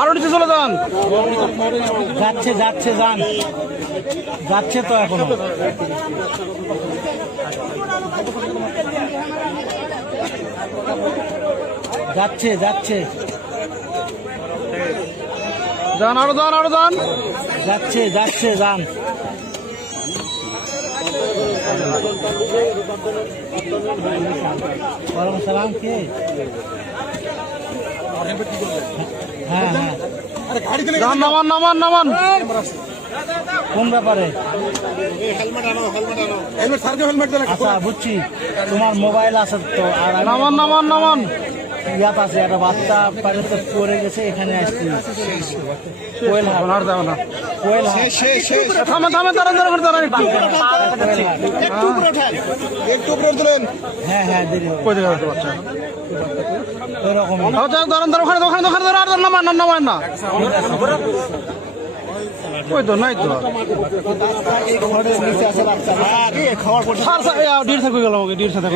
আরো নিচে চলে যান। যাচ্ছে যাচ্ছে যান, যাচ্ছে তো এখনো। যাচ্ছে যাচ্ছে যান, আরো যান, আরো যান। যাচ্ছে যাচ্ছে যান। ওয়ালাইকুম সালাম। কে? হ্যাঁ হ্যাঁ, যান, নামান নামান নামান। কোন ব্যাপারে? আচ্ছা বুঝছি, তোমার মোবাইল আছে তো। আর নামান নামান নামান। ইয়াত আছে, একটা বাচ্চা পানিতে পড়ে গেছে, এখানে আসছি। কোয়েল হাট, আর যাবে না। কোয়েল হাট। থামেন থামেন, দাঁড়ান দাঁড়ান দাঁড়ান একটু। হ্যাঁ হ্যাঁ, দেরি হবে কই দেখা যাচ্ছে বাচ্চা? ওরকম। আচ্ছা, দাঁড়ান দাঁড়ান, ওখানে ওখানে ওখানে দাঁড়ান, আর নামান না, নামান না। ওই তো নাই তো। নিচে আছে বাচ্চা। ডির থাকবে গেল, আমাকে ডির সাথে